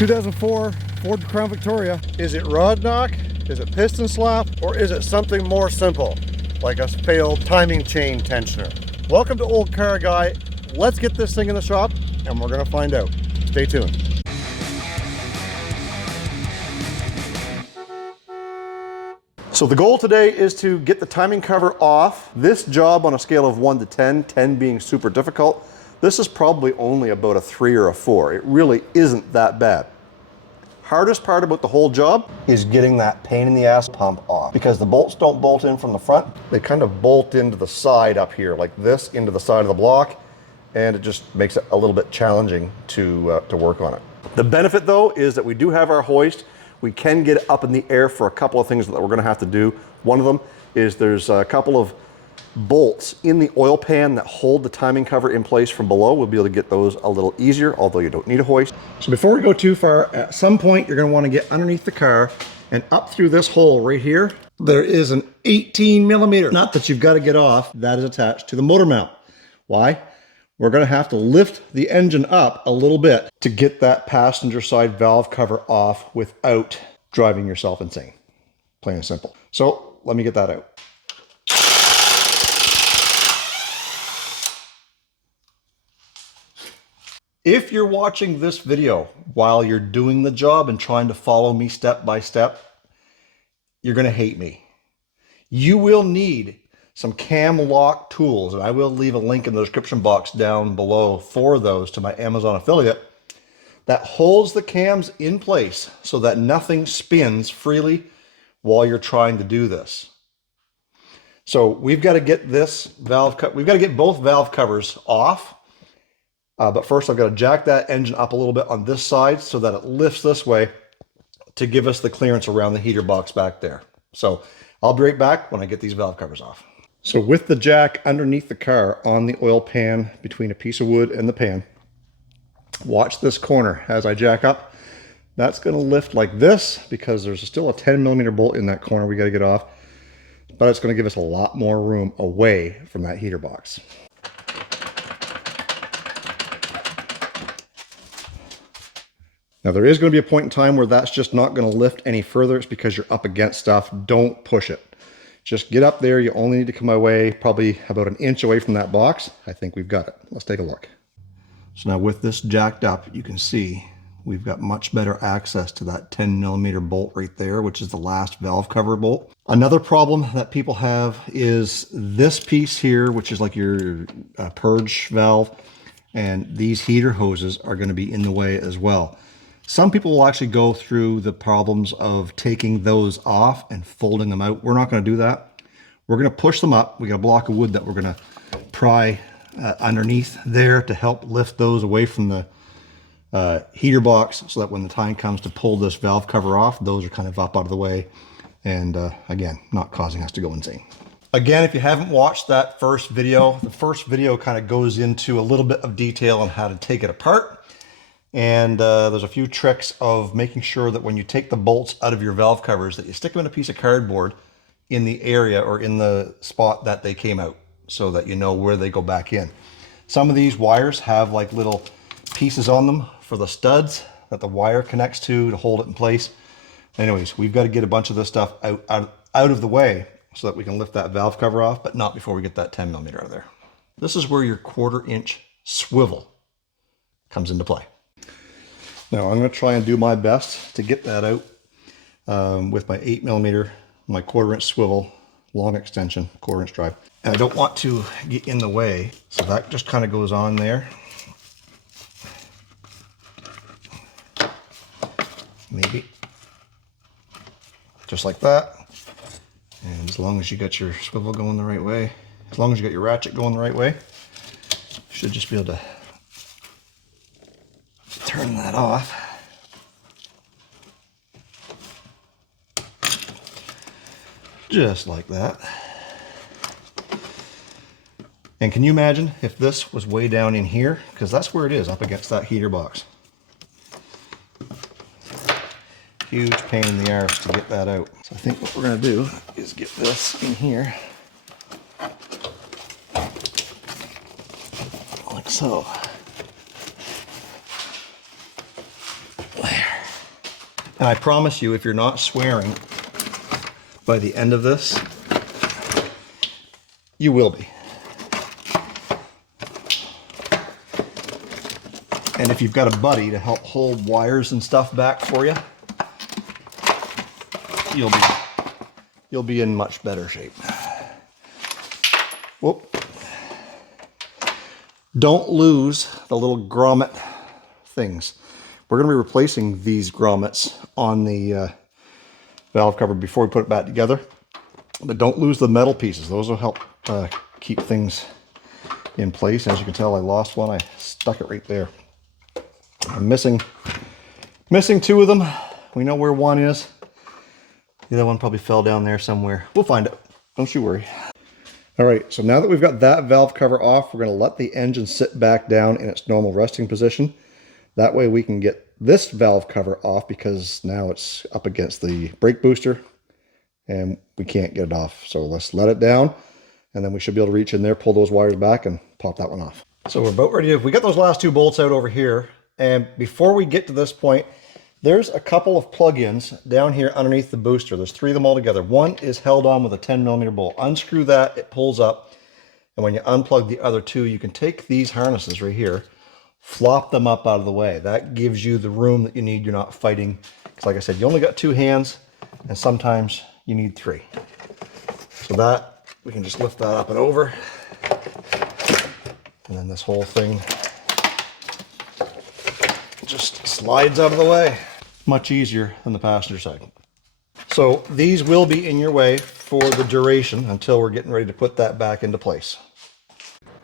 2004 Ford Crown Victoria. Is it rod knock? Is it piston slap? Or is it something more simple, like a failed timing chain tensioner? Welcome to Olde Carr Guy. Let's get this thing in the shop and we're gonna find out. Stay tuned. So the goal today is to get the timing cover off. This job on a scale of 1 to 10, 10 being super difficult, this is probably only about a 3 or a 4. It really isn't that bad. Hardest part about the whole job is getting that pain in the ass pump off, because the bolts don't bolt in from the front. They kind of bolt into the side up here, like this, into the side of the block, and it just makes it a little bit challenging to work on it. The benefit though is that we do have our hoist. We can get it up in the air for a couple of things that we're gonna have to do. One of them is there's a couple of bolts in the oil pan that hold the timing cover in place from below. We'll be able to get those a little easier, although you don't need a hoist. So before we go too far, at some point you're gonna wanna get underneath the car and up through this hole right here, there is an 18 millimeter nut that you've gotta get off that is attached to the motor mount. Why? We're gonna have to lift the engine up a little bit to get that passenger side valve cover off without driving yourself insane. Plain and simple. So let me get that out. If you're watching this video while you're doing the job and trying to follow me step by step, you're gonna hate me. You will need some cam lock tools, and I will leave a link in the description box down below for those to my Amazon affiliate, that holds the cams in place so that nothing spins freely while you're trying to do this. So we've got to get this valve we've got to get both valve covers off. But first I've got to jack that engine up a little bit on this side so that it lifts this way to give us the clearance around the heater box back there. So I'll be right back when I get these valve covers off. So with the jack underneath the car on the oil pan between a piece of wood and the pan, watch this corner as I jack up. That's going to lift like this because there's still a 10 millimeter bolt in that corner we got to get off, but it's going to give us a lot more room away from that heater box. Now there is going to be a point in time where that's just not going to lift any further. It's because you're up against stuff. Don't push it. Just get up there. You only need to come away probably about an inch away from that box. I think we've got it. Let's take a look. So now with this jacked up, you can see we've got much better access to that 10 millimeter bolt right there, which is the last valve cover bolt. Another problem that people have is this piece here, which is like your purge valve, and these heater hoses are going to be in the way as well. Some people will actually go through the problems of taking those off and folding them out. We're not going to do that. We're going to push them up. We got a block of wood that we're going to pry underneath there to help lift those away from the heater box, so that when the time comes to pull this valve cover off, those are kind of up out of the way and again, not causing us to go insane. Again, if you haven't watched that first video, the first video kind of goes into a little bit of detail on how to take it apart. And there's a few tricks of making sure that when you take the bolts out of your valve covers, that you stick them in a piece of cardboard in the area or in the spot that they came out, so that you know where they go back in. Some of these wires have like little pieces on them for the studs that the wire connects to hold it in place. Anyways, we've got to get a bunch of this stuff out of the way so that we can lift that valve cover off, but not before we get that 10 millimeter out of there. This is where your 1/4 inch swivel comes into play. Now I'm going to try and do my best to get that out with my 8 millimeter, my 1/4 inch swivel, long extension, 1/4 inch drive. And I don't want to get in the way, so that just kind of goes on there. Maybe. Just like that. And as long as you got your swivel going the right way, as long as you got your ratchet going the right way, you should just be able to turn that off. Just like that. And can you imagine if this was way down in here? Because that's where it is, up against that heater box. Huge pain in the arse to get that out. So I think what we're going to do is get this in here. Like so. There. And I promise you, if you're not swearing by the end of this, you will be. And if you've got a buddy to help hold wires and stuff back for you, you'll be in much better shape. Whoop. Don't lose the little grommet things. We're going to be replacing these grommets on the valve cover before we put it back together. But don't lose the metal pieces. Those will help keep things in place. As you can tell, I lost one. I stuck it right there. I'm missing two of them. We know where one is. The other one probably fell down there somewhere. We'll find it. Don't you worry. All right, so now that we've got that valve cover off, we're going to let the engine sit back down in its normal resting position. That way we can get this valve cover off, because now it's up against the brake booster and we can't get it off. So let's let it down, and then we should be able to reach in there, pull those wires back, and pop that one off. So we're about ready to, we got those last two bolts out over here. And before we get to this point, there's a couple of plug-ins down here underneath the booster. There's three of them all together. One is held on with a 10mm bolt. Unscrew that, it pulls up. And when you unplug the other two, you can take these harnesses right here, flop them up out of the way. That gives you the room that you need. You're not fighting. Because like I said, you only got two hands, and sometimes you need three. So that, we can just lift that up and over. And then this whole thing just slides out of the way. Much easier than the passenger side. So these will be in your way for the duration until we're getting ready to put that back into place.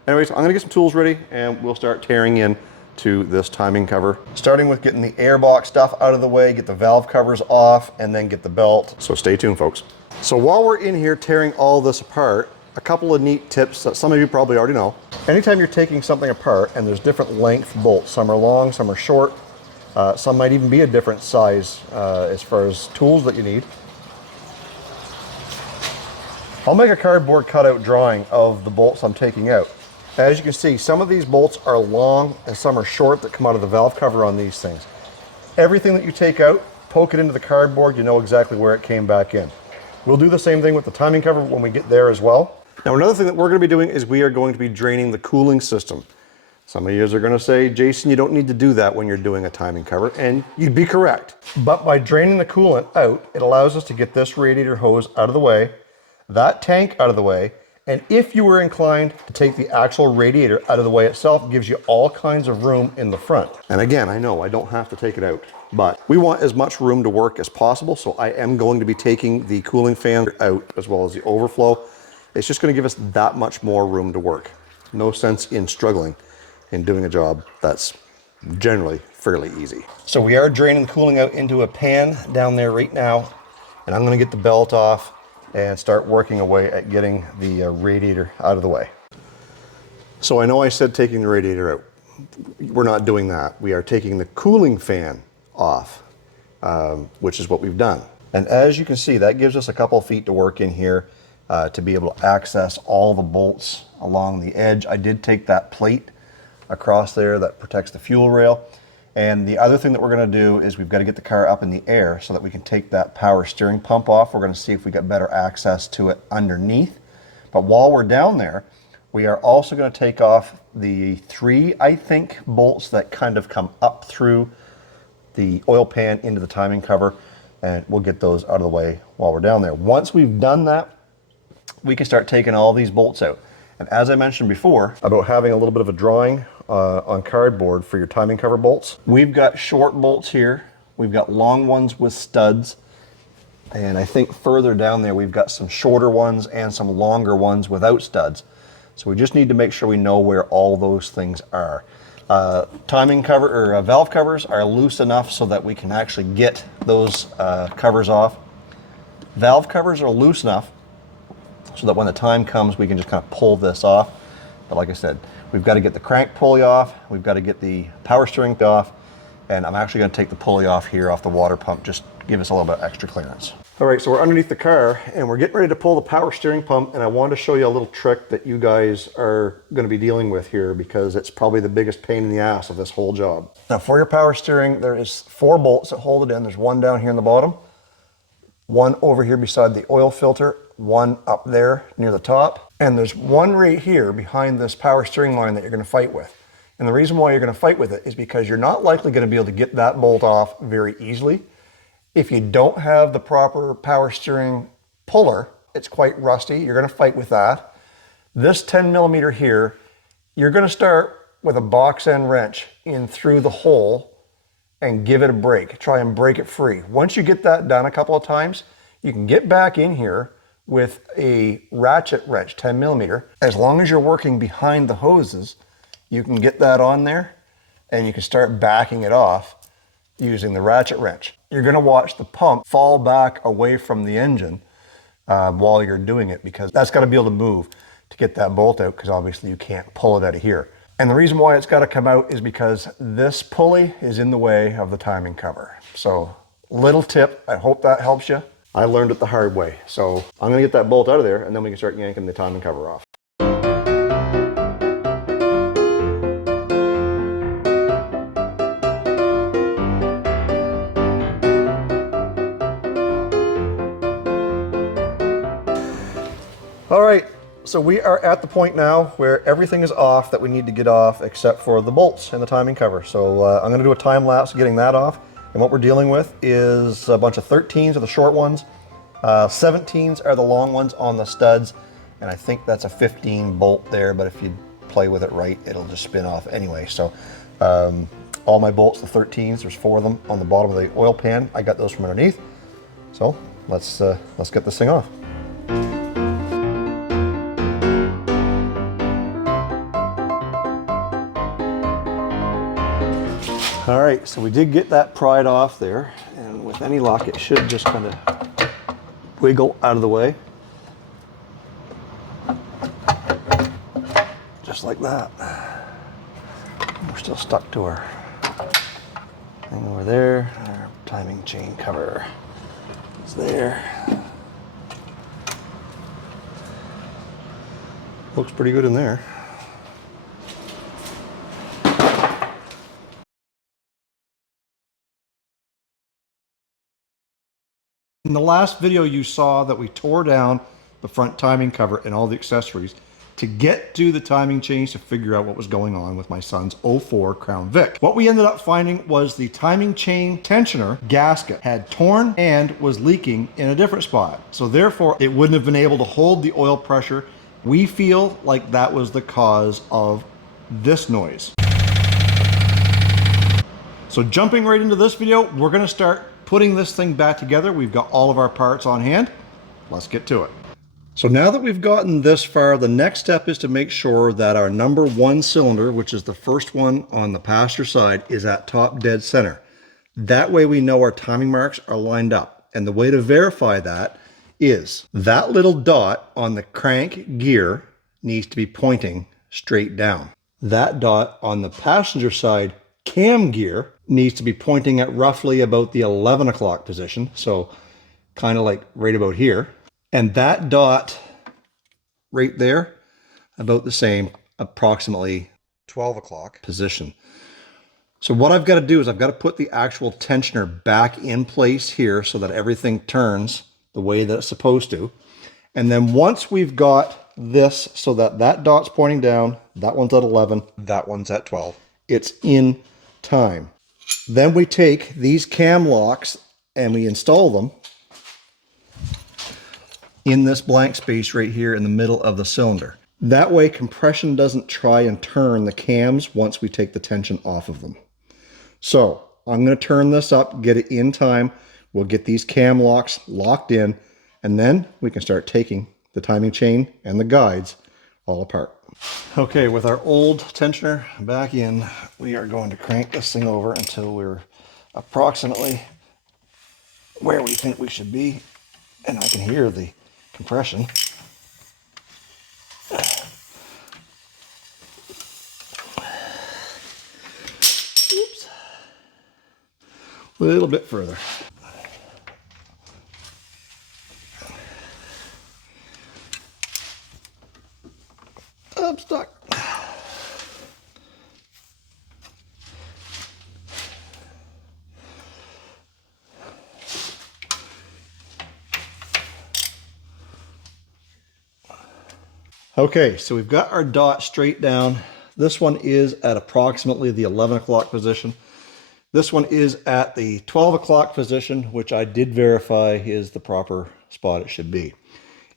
Anyways, I'm gonna get some tools ready and we'll start tearing in to this timing cover. Starting with getting the airbox stuff out of the way, get the valve covers off, and then get the belt. So stay tuned, folks. So while we're in here tearing all this apart, a couple of neat tips that some of you probably already know. Anytime you're taking something apart and there's different length bolts, some are long, some are short, some might even be a different size as far as tools that you need. I'll make a cardboard cutout drawing of the bolts I'm taking out. As you can see, some of these bolts are long and some are short that come out of the valve cover on these things. Everything that you take out, poke it into the cardboard, you know exactly where it came back in. We'll do the same thing with the timing cover when we get there as well. Now, another thing that we're going to be doing is we are going to be draining the cooling system. Some of you are going to say, Jason, you don't need to do that when you're doing a timing cover, and you'd be correct. But by draining the coolant out, it allows us to get this radiator hose out of the way, that tank out of the way, and if you were inclined to take the actual radiator out of the way itself, it gives you all kinds of room in the front. And again, I know I don't have to take it out, but we want as much room to work as possible, so I am going to be taking the cooling fan out as well as the overflow. It's just going to give us that much more room to work. No sense in struggling in doing a job that's generally fairly easy. So we are draining the cooling out into a pan down there right now, and I'm going to get the belt off and start working away at getting the radiator out of the way. So I know I said taking the radiator out. We're not doing that. We are taking the cooling fan off, which is what we've done. And as you can see, that gives us a couple of feet to work in here to be able to access all the bolts along the edge. I did take that plate across there that protects the fuel rail. And the other thing that we're going to do is we've got to get the car up in the air so that we can take that power steering pump off. We're going to see if we get better access to it underneath. But while we're down there, we are also going to take off the three, I think, bolts that kind of come up through the oil pan into the timing cover, and we'll get those out of the way while we're down there. Once we've done that, we can start taking all these bolts out. And as I mentioned before about having a little bit of a drawing on cardboard for your timing cover bolts, we've got short bolts here, we've got long ones with studs, and I think further down there we've got some shorter ones and some longer ones without studs. So we just need to make sure we know where all those things are. Timing cover or valve covers are loose enough so that we can actually get those covers off. Valve covers are loose enough so that when the time comes, we can just kind of pull this off. But like I said, we've got to get the crank pulley off, we've got to get the power steering off, and I'm actually going to take the pulley off here off the water pump, just give us a little bit extra clearance. All right, so we're underneath the car and we're getting ready to pull the power steering pump, and I wanted to show you a little trick that you guys are going to be dealing with here because it's probably the biggest pain in the ass of this whole job. Now for your power steering, there is 4 bolts that hold it in. There's one down here in the bottom, one over here beside the oil filter, one up there near the top, and there's one right here behind this power steering line that you're going to fight with. And the reason why you're going to fight with it is because you're not likely going to be able to get that bolt off very easily. If you don't have the proper power steering puller, it's quite rusty. You're going to fight with that. This 10 millimeter here, you're going to start with a box end wrench in through the hole and give it a break. Try and break it free. Once you get that done a couple of times, you can get back in here with a ratchet wrench, 10 millimeter. As long as you're working behind the hoses, you can get that on there and you can start backing it off using the ratchet wrench. You're going to watch the pump fall back away from the engine while you're doing it, because that's got to be able to move to get that bolt out, because obviously you can't pull it out of here. And the reason why it's got to come out is because this pulley is in the way of the timing cover. So little tip, I hope that helps you. I learned it the hard way. So I'm going to get that bolt out of there and then we can start yanking the timing cover off. All right, so we are at the point now where everything is off that we need to get off except for the bolts and the timing cover. So I'm gonna do a time lapse getting that off. And what we're dealing with is a bunch of 13s are the short ones, 17s are the long ones on the studs, and I think that's a 15 bolt there, but if you play with it right, it'll just spin off anyway. So all my bolts, the 13s, there's 4 of them on the bottom of the oil pan. I got those from underneath. So let's get this thing off. All right, so we did get that pried off there, and with any luck, it should just kind of wiggle out of the way. Just like that. We're still stuck to our thing over there. Our timing chain cover is there. Looks pretty good in there. In the last video you saw that we tore down the front timing cover and all the accessories to get to the timing chains to figure out what was going on with my son's 04 Crown Vic. What we ended up finding was the timing chain tensioner gasket had torn and was leaking in a different spot. So therefore it wouldn't have been able to hold the oil pressure. We feel like that was the cause of this noise. So jumping right into this video, we're gonna start putting this thing back together. We've got all of our parts on hand. Let's get to it. So now that we've gotten this far, the next step is to make sure that our number 1 cylinder, which is the first one on the passenger side, is at top dead center. That way we know our timing marks are lined up. And the way to verify that is that little dot on the crank gear needs to be pointing straight down. That dot on the passenger side cam gear needs to be pointing at roughly about the 11 o'clock position. So kind of like right about here. And that dot right there, about the same, approximately 12 o'clock position. So what I've got to do is I've got to put the actual tensioner back in place here so that everything turns the way that it's supposed to. And then once we've got this so that that dot's pointing down, that one's at 11, that one's at 12, it's in time. Then we take these cam locks and we install them in this blank space right here in the middle of the cylinder. That way compression doesn't try and turn the cams once we take the tension off of them. So I'm going to turn this up, get it in time. We'll get these cam locks locked in, and then we can start taking the timing chain and the guides all apart. Okay, with our old tensioner back in, we are going to crank this thing over until we're approximately where we think we should be. And I can hear the compression. Oops. A little bit further. Okay, so we've got our dot straight down. This one is at approximately the 11 o'clock position. This one is at the 12 o'clock position, which I did verify is the proper spot it should be.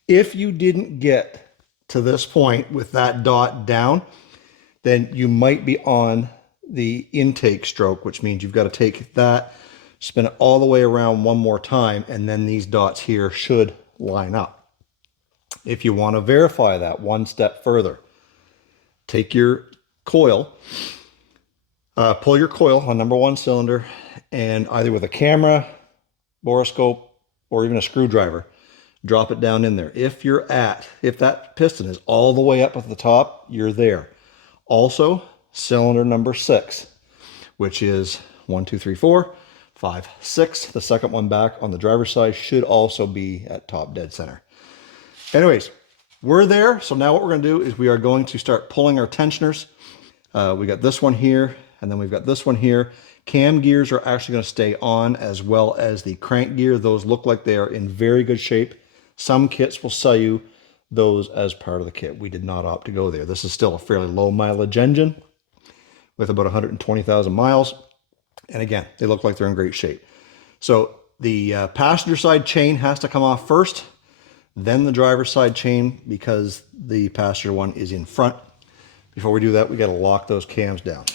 If you didn't get to this point with that dot down, then you might be on the intake stroke, which means you've got to take that, spin it all the way around one more time, and then these dots here should line up. If you want to verify that one step further, take your coil, pull your coil on number one cylinder, and either with a camera, borescope, or even a screwdriver, drop it down in there. If that piston is all the way up at the top, you're there. Also, cylinder number 6, which is 1, 2, 3, 4, 5, 6. The second one back on the driver's side should also be at top dead center. Anyways, we're there. So now what we're going to do is we are going to start pulling our tensioners. We got this one here, and then we've got this one here. Cam gears are actually going to stay on, as well as the crank gear. Those look like they are in very good shape. Some kits will sell you those as part of the kit. We did not opt to go there. This is still a fairly low mileage engine with about 120,000 miles. And again, they look like they're in great shape. So the passenger side chain has to come off first, then the driver's side chain, because the passenger one is in front. Before we do that, we got to lock those cams down.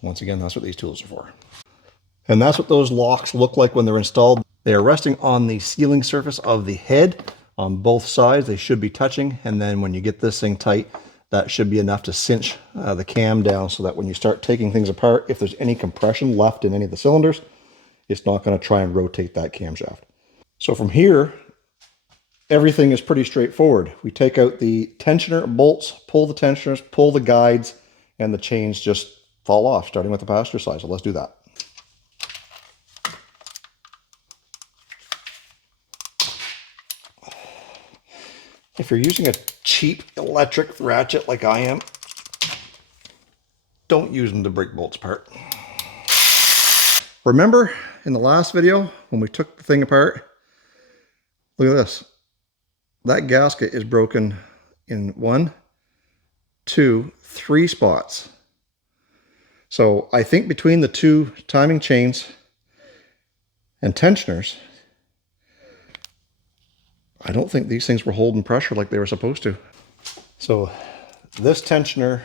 Once again, that's what these tools are for. And that's what those locks look like when they're installed. They are resting on the sealing surface of the head on both sides. They should be touching. And then when you get this thing tight, that should be enough to cinch the cam down, so that when you start taking things apart, if there's any compression left in any of the cylinders, it's not going to try and rotate that camshaft. So from here, everything is pretty straightforward. We take out the tensioner bolts, pull the tensioners, pull the guides, and the chains just fall off, starting with the passenger side. So let's do that. If you're using a cheap electric ratchet like I am, don't use them to break bolts apart. Remember in the last video when we took the thing apart? Look at this. That gasket is broken in 1, 2, 3 spots. So I think between the 2 timing chains and tensioners, I don't think these things were holding pressure like they were supposed to. So this tensioner,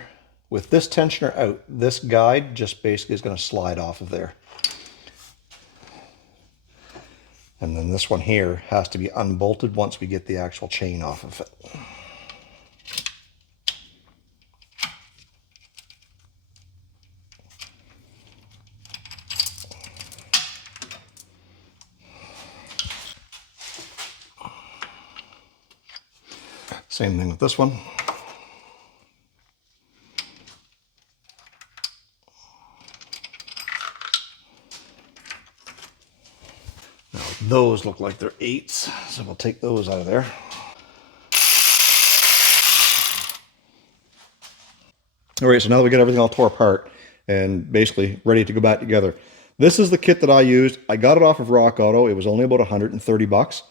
with this tensioner out, this guide just basically is going to slide off of there. And then this one here has to be unbolted once we get the actual chain off of it. Same thing with this one. Now those look like they're 8s, so we'll take those out of there. All right, so now that we got everything all tore apart and basically ready to go back together, this is the kit that I used. I got it off of Rock Auto. It was only about 130 bucks.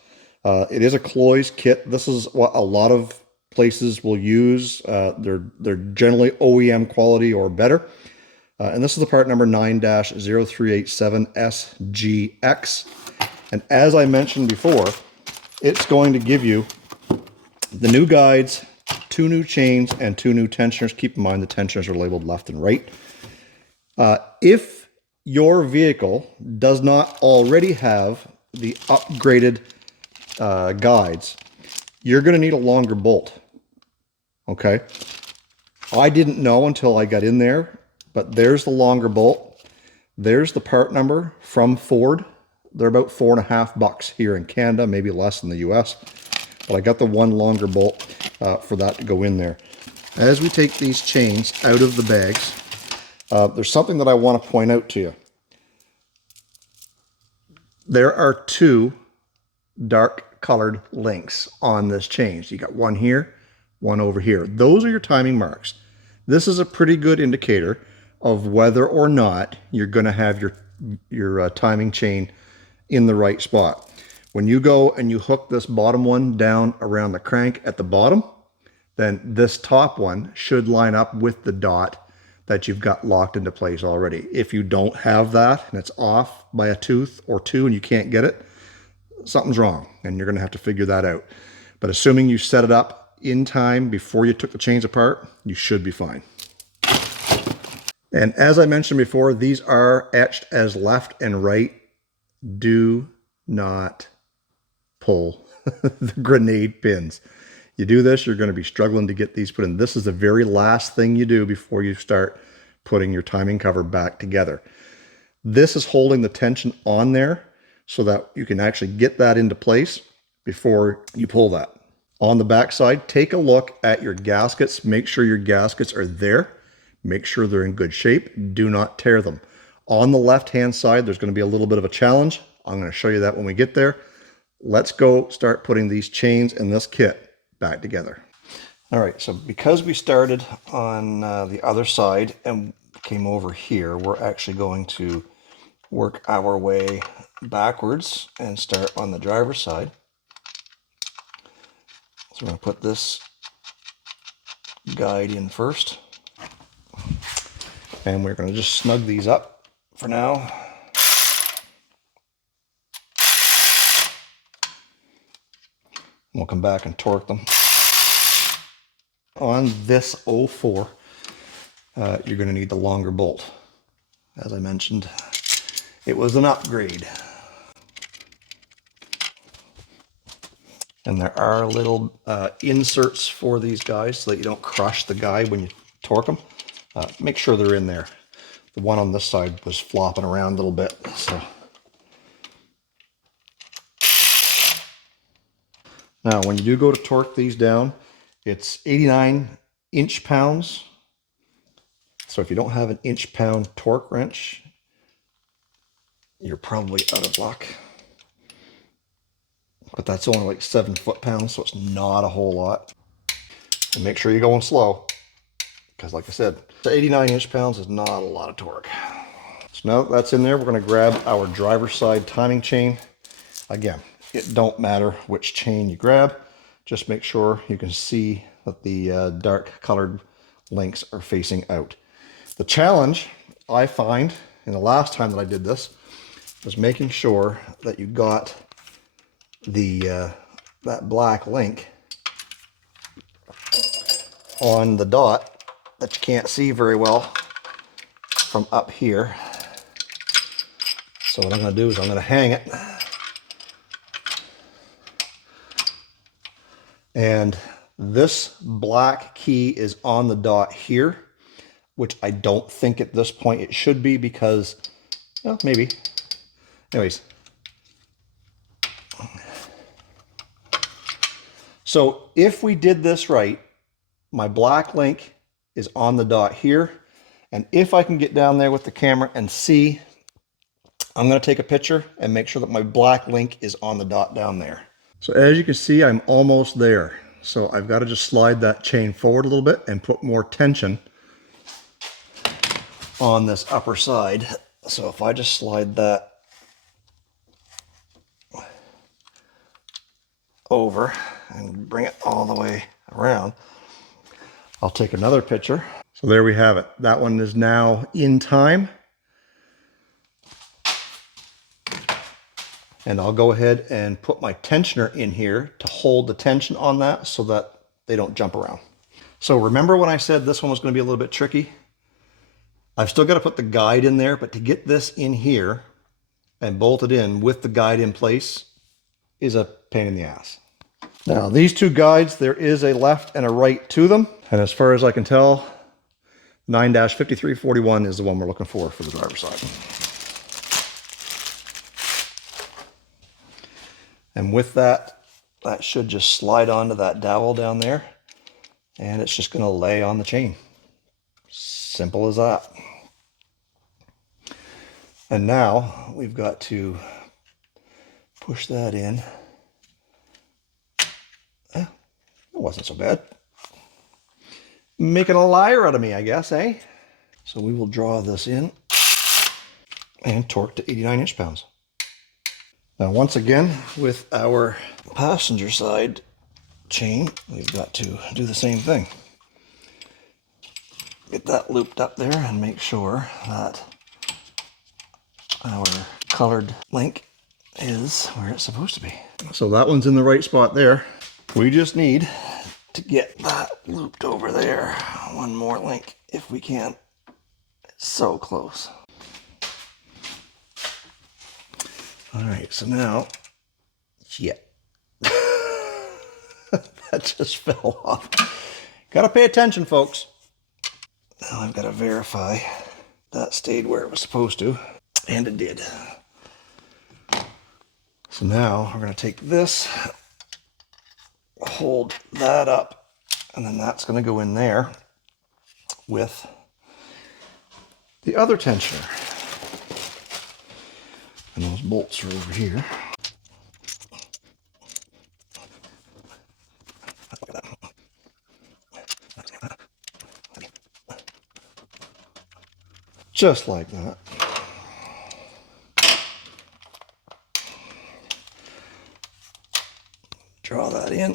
It is a Cloy's kit. This is what a lot of places will use. They're generally OEM quality or better. And this is the part number 9-0387SGX. And as I mentioned before, it's going to give you the new guides, 2 new chains, and 2 new tensioners. Keep in mind the tensioners are labeled left and right. If your vehicle does not already have the upgraded guides, you're going to need a longer bolt. Okay. I didn't know until I got in there, but there's the longer bolt. There's the part number from Ford. They're about $4.50 here in Canada, maybe less in the US. But I got the one longer bolt for that to go in there. As we take these chains out of the bags, there's something that I want to point out to you. There are 2 dark colored links on this chain. So you got one here, one over here. Those are your timing marks. This is a pretty good indicator of whether or not you're going to have your timing chain in the right spot. When you go and you hook this bottom one down around the crank at the bottom, then this top one should line up with the dot that you've got locked into place already. If you don't have that and it's off by a tooth or two and you can't get it, something's wrong and you're going to have to figure that out. But assuming you set it up in time before you took the chains apart, you should be fine. And as I mentioned before, these are etched as left and right. Do not pull the grenade pins. You do this, you're going to be struggling to get these put in. This is the very last thing you do before you start putting your timing cover back together. This is holding the tension on there so that you can actually get that into place before you pull that. On the back side, take a look at your gaskets. Make sure your gaskets are there. Make sure they're in good shape. Do not tear them. On the left-hand side, there's going to be a little bit of a challenge. I'm going to show you that when we get there. Let's go start putting these chains and this kit back together. All right, so because we started on the other side and came over here, we're actually going to work our way backwards and start on the driver's side. So we're going to put this guide in first. And we're going to just snug these up for now. We'll come back and torque them. On this 04, you're going to need the longer bolt. As I mentioned, it was an upgrade. And there are little inserts for these guys so that you don't crush the guide when you torque them. Make sure they're in there. The one on this side was flopping around a little bit. So now when you do go to torque these down, it's 89 inch-pounds. So if you don't have an inch-pound torque wrench, you're probably out of luck. But that's only like 7 foot-pounds, so it's not a whole lot. And make sure you're going slow, because like I said, 89 inch-pounds is not a lot of torque. So now that that's in there, we're going to grab our driver's side timing chain. Again, it don't matter which chain you grab. Just make sure you can see that the dark colored links are facing out. The challenge I find, and the last time that I did this, was making sure that you got the that black link on the dot that you can't see very well from up here. So what I'm going to do is I'm going to hang it, and this black key is on the dot here, which I don't think at this point it should be because, well, maybe. Anyways. So if we did this right, my black link is on the dot here. And if I can get down there with the camera and see, I'm going to take a picture and make sure that my black link is on the dot down there. So as you can see, I'm almost there. So I've got to just slide that chain forward a little bit and put more tension on this upper side. So if I just slide that over and bring it all the way around, I'll take another picture. So there we have it. That one is now in time. And I'll go ahead and put my tensioner in here to hold the tension on that so that they don't jump around. So remember when I said this one was going to be a little bit tricky? I've still got to put the guide in there, but to get this in here and bolt it in with the guide in place is a pain in the ass. Now these two guides, there is a left and a right to them. And as far as I can tell, 9-5341 is the one we're looking for the driver's side. And with that, that should just slide onto that dowel down there, and it's just going to lay on the chain. Simple as that. And now we've got to push that in. It wasn't so bad. Making a liar out of me, I guess, eh? So we will draw this in and torque to 89 inch-pounds. Now once again, with our passenger side chain, we've got to do the same thing. Get that looped up there and make sure that our colored link is where it's supposed to be. So that one's in the right spot there. We just need to get that looped over there. One more link if we can. It's so close. All right, so now, yeah. That just fell off. Gotta pay attention, folks. Now I've got to verify that stayed where it was supposed to, and it did. So now we're going to take this, hold that up, and then that's going to go in there with the other tensioner. And those bolts are over here. Just like that. Draw that in.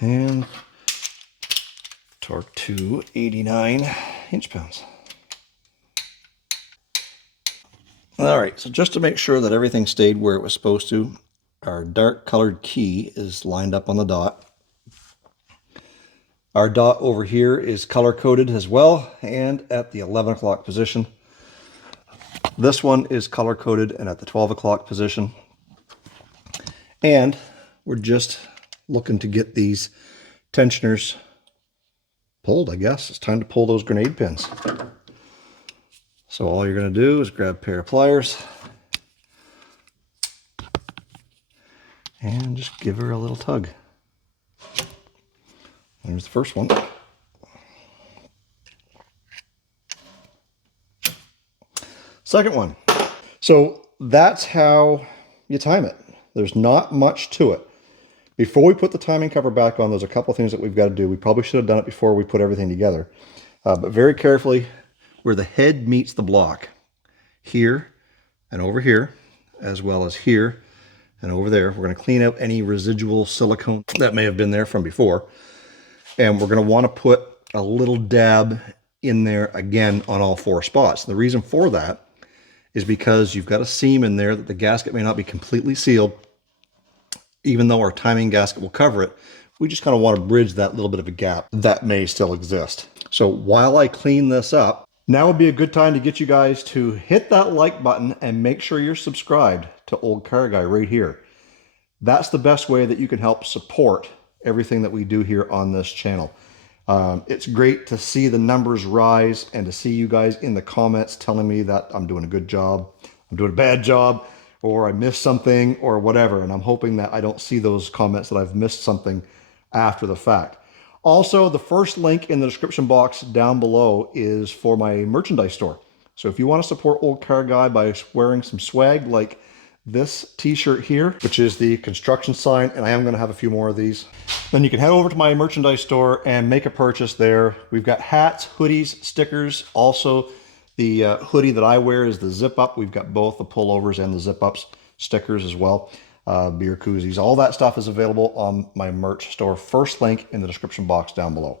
And torque to 89 inch-pounds. All right, so just to make sure that everything stayed where it was supposed to, our dark colored key is lined up on the dot. Our dot over here is color coded as well, and at the 11 o'clock position. This one is color coded and at the 12 o'clock position. And we're just looking to get these tensioners pulled, I guess. It's time to pull those grenade pins. So all you're going to do is grab a pair of pliers and just give her a little tug. There's the first one. Second one. So that's how you time it. There's not much to it. Before we put the timing cover back on, there's a couple things that we've got to do. We probably should have done it before we put everything together. But very carefully, where the head meets the block, here and over here, as well as here and over there, we're going to clean out any residual silicone that may have been there from before. And we're going to want to put a little dab in there again on all four spots. The reason for that is because you've got a seam in there that the gasket may not be completely sealed. Even though our timing gasket will cover it, we just kind of want to bridge that little bit of a gap that may still exist. So while I clean this up, now would be a good time to get you guys to hit that like button and make sure you're subscribed to Olde Carr Guy right here. That's the best way that you can help support everything that we do here on this channel. It's great to see the numbers rise and to see you guys in the comments telling me that I'm doing a good job, I'm doing a bad job, or I missed something or whatever. And I'm hoping that I don't see those comments that I've missed something after the fact. Also, the first link in the description box down below is for my merchandise store. So if you want to support Olde Carr Guy by wearing some swag like this t-shirt here, which is the construction sign, and I am going to have a few more of these, then you can head over to my merchandise store and make a purchase there. We've got hats, hoodies, stickers. Also, the hoodie that I wear is the zip up. We've got both the pullovers and the zip ups, stickers as well, beer koozies. All that stuff is available on my merch store. First link in the description box down below.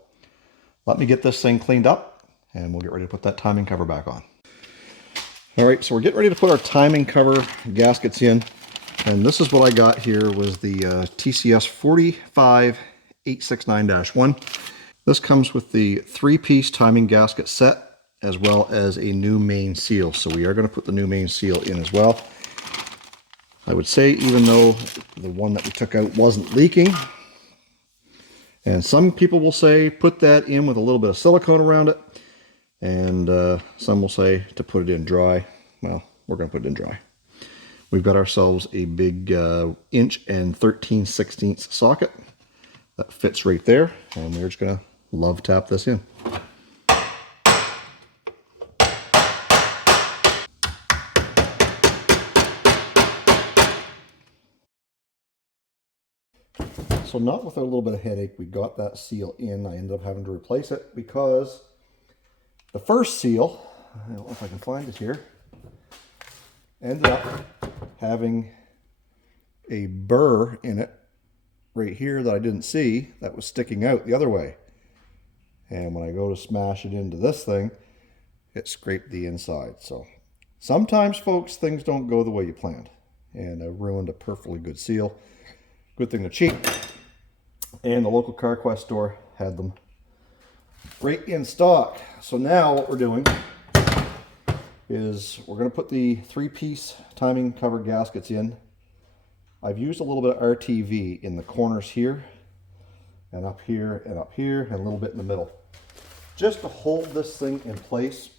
Let me get this thing cleaned up and we'll get ready to put that timing cover back on. All right, so we're getting ready to put our timing cover gaskets in. And this is what I got here was the TCS 45869-1. This comes with the 3-piece timing gasket set as well as a new main seal. So we are going to put the new main seal in as well. I would say even though the one that we took out wasn't leaking, and some people will say put that in with a little bit of silicone around it, and some will say to put it in dry. Well, we're going to put it in dry. We've got ourselves a big 1 and 13/16 socket that fits right there, and we're just going to love tap this in. So not with a little bit of headache, we got that seal in. I ended up having to replace it because the first seal, I don't know if I can find it here, ended up having a burr in it right here that I didn't see that was sticking out the other way. And when I go to smash it into this thing, it scraped the inside. So sometimes, folks, things don't go the way you planned. And I ruined a perfectly good seal. Good thing they're cheap. And the local CarQuest store had them right in stock. So now what we're doing is we're going to put the 3-piece timing cover gaskets in. I've used a little bit of RTV in the corners here, and up here, and up here, and a little bit in the middle, just to hold this thing in place,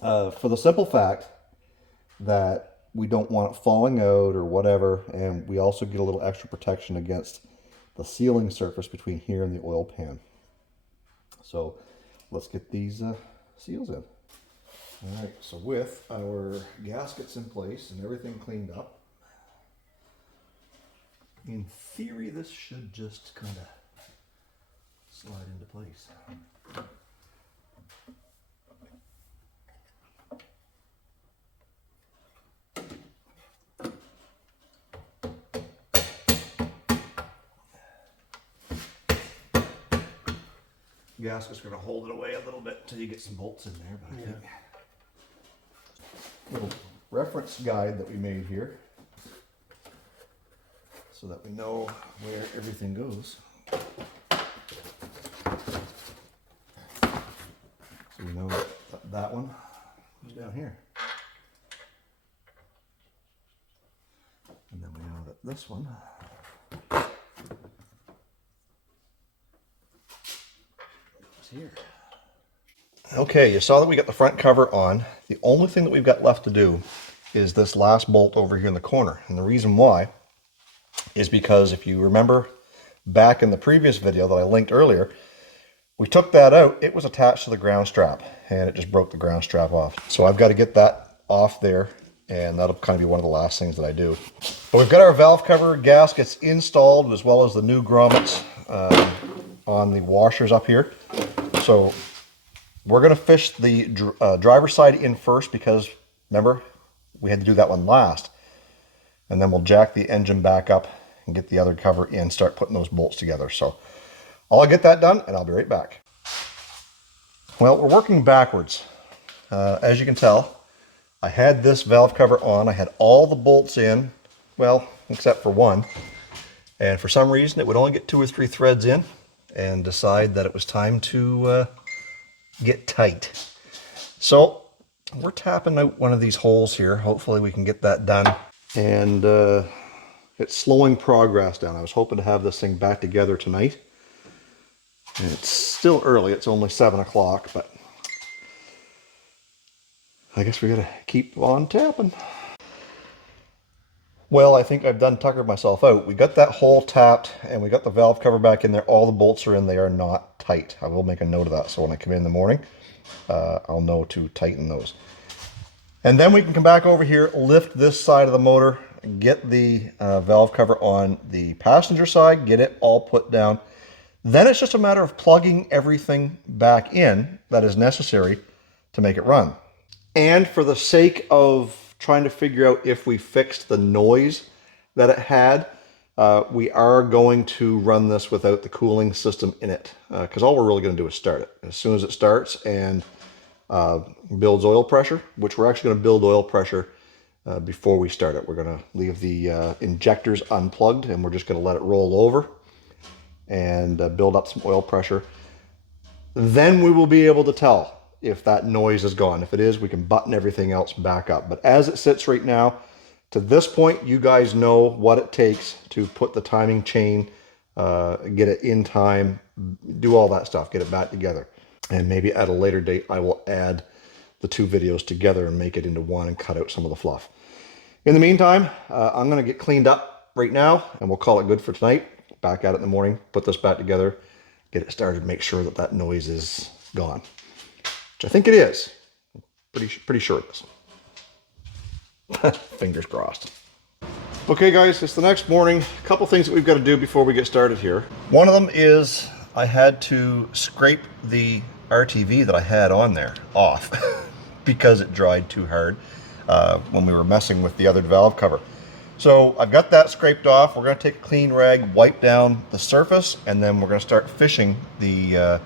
for the simple fact that we don't want it falling out or whatever, and we also get a little extra protection against the sealing surface between here and the oil pan. So let's get these seals in. All right, so with our gaskets in place and everything cleaned up, in theory this should just kind of slide into place. Gasket's going to hold it away a little bit until you get some bolts in there. But I think little reference guide that we made here so that we know where everything goes. So we know that that one is down here. And then we know that this one here. Okay, you saw that we got the front cover on. The only thing that we've got left to do is this last bolt over here in the corner. And the reason why is because if you remember back in the previous video that I linked earlier, we took that out. It was attached to the ground strap and it just broke the ground strap off. So I've got to get that off there, and that'll kind of be one of the last things that I do. But we've got our valve cover gaskets installed, as well as the new grommets on the washers up here. So we're going to fish the driver's side in first because, remember, we had to do that one last. And then we'll jack the engine back up and get the other cover in, start putting those bolts together. So I'll get that done and I'll be right back. Well, we're working backwards. As you can tell, I had this valve cover on. I had all the bolts in, well, except for one. And for some reason, it would only get 2 or 3 threads in, and decide that it was time to get tight. So we're tapping out one of these holes here. Hopefully we can get that done. And it's slowing progress down. I was hoping to have this thing back together tonight. And it's still early. It's only 7 o'clock, but I guess we gotta keep on tapping. Well, I think I've done tuckered myself out. We got that hole tapped and we got the valve cover back in there. All the bolts are in. They are not tight. I will make a note of that. So when I come in the morning, I'll know to tighten those. And then we can come back over here, lift this side of the motor, get the valve cover on the passenger side, get it all put down. Then it's just a matter of plugging everything back in that is necessary to make it run. And for the sake of trying to figure out if we fixed the noise that it had, we are going to run this without the cooling system in it, because all we're really going to do is start it. As soon as it starts and builds oil pressure, which we're actually going to build oil pressure before we start it. We're going to leave the injectors unplugged and we're just going to let it roll over and build up some oil pressure. Then we will be able to tell if that noise is gone. If it is, we can button everything else back up. But as it sits right now, to this point, you guys know what it takes to put the timing chain, get it in time, do all that stuff, get it back together. And maybe at a later date, I will add the 2 videos together and make it into one and cut out some of the fluff. In the meantime, I'm gonna get cleaned up right now and we'll call it good for tonight. Back at it in the morning, put this back together, get it started, make sure that that noise is gone. Which I think it is. Pretty sure it is. Fingers crossed. Okay guys, it's the next morning. A couple things that we've got to do before we get started here. One of them is I had to scrape the RTV that I had on there off because it dried too hard when we were messing with the other valve cover. So I've got that scraped off. We're going to take a clean rag, wipe down the surface, and then we're going to start fishing the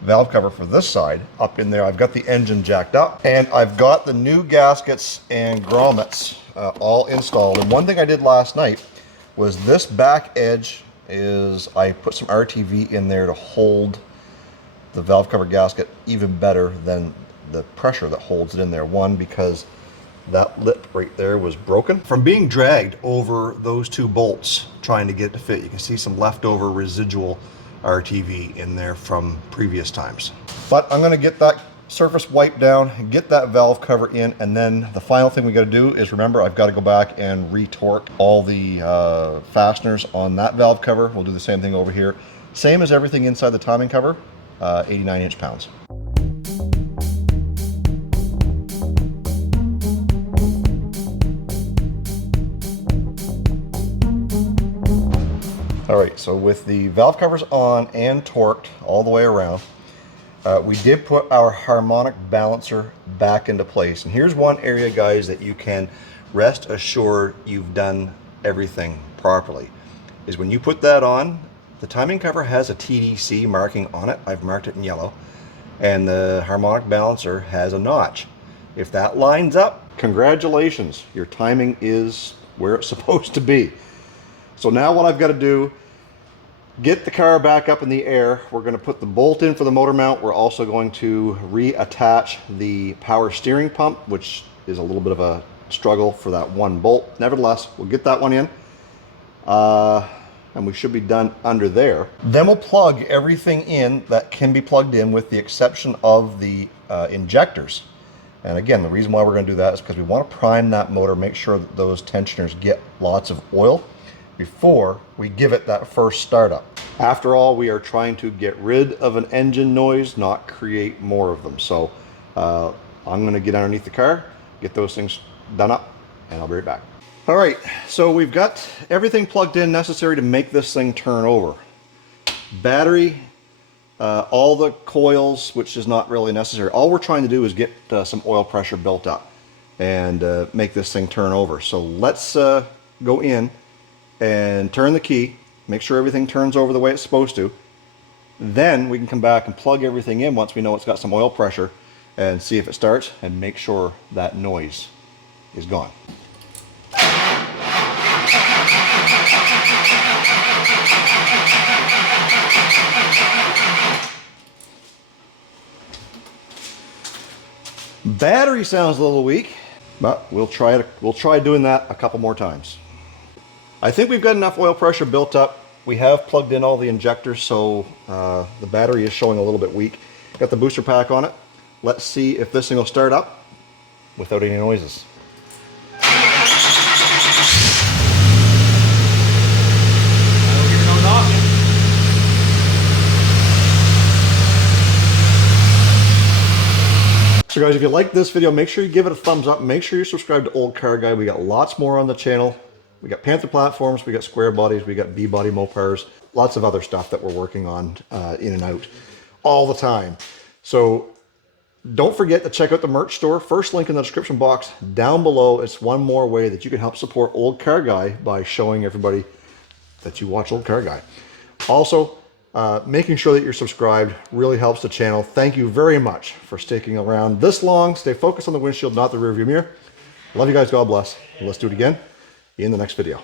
valve cover for this side up in there. I've got the engine jacked up, and I've got the new gaskets and grommets all installed. And one thing I did last night was this back edge is I put some RTV in there to hold the valve cover gasket even better than the pressure that holds it in there. One, because that lip right there was broken from being dragged over those two bolts trying to get it to fit. You can see some leftover residual RTV in there from previous times. But I'm going to get that surface wiped down and get that valve cover in, and then the final thing we got to do is, remember, I've got to go back and re-torque all the fasteners on that valve cover. We'll do the same thing over here. Same as everything inside the timing cover, 89 inch-pounds. All right, so with the valve covers on and torqued all the way around, we did put our harmonic balancer back into place. And here's one area, guys, that you can rest assured you've done everything properly. Is when you put that on, the timing cover has a TDC marking on it. I've marked it in yellow. And the harmonic balancer has a notch. If that lines up, congratulations, your timing is where it's supposed to be. So now what I've got to do, get the car back up in the air. We're going to put the bolt in for the motor mount. We're also going to reattach the power steering pump, which is a little bit of a struggle for that one bolt. Nevertheless, we'll get that one in. And we should be done under there. Then we'll plug everything in that can be plugged in, with the exception of the injectors. And again, the reason why we're going to do that is because we want to prime that motor, make sure that those tensioners get lots of oil before we give it that first startup. After all, we are trying to get rid of an engine noise, not create more of them. So I'm going to get underneath the car, get those things done up, and I'll be right back. All right, so we've got everything plugged in necessary to make this thing turn over. Battery, all the coils, which is not really necessary. All we're trying to do is get some oil pressure built up and make this thing turn over. So let's go in and turn the key, make sure everything turns over the way it's supposed to. Then we can come back and plug everything in once we know it's got some oil pressure and see if it starts, and make sure that noise is gone. Battery sounds a little weak, but we'll try doing that a couple more times. I think we've got enough oil pressure built up. We have plugged in all the injectors, so the battery is showing a little bit weak. Got the booster pack on it. Let's see if this thing will start up without any noises. So guys, if you like this video, make sure you give it a thumbs up. Make sure you subscribe to Olde Carr Guy. We got lots more on the channel. We got Panther platforms, we got square bodies, we got B-body Mopars, lots of other stuff that we're working on in and out all the time. So don't forget to check out the merch store. First link in the description box down below. It's one more way that you can help support Olde Carr Guy by showing everybody that you watch Olde Carr Guy. Also, making sure that you're subscribed really helps the channel. Thank you very much for sticking around this long. Stay focused on the windshield, not the rearview mirror. Love you guys. God bless. Let's do it again in the next video.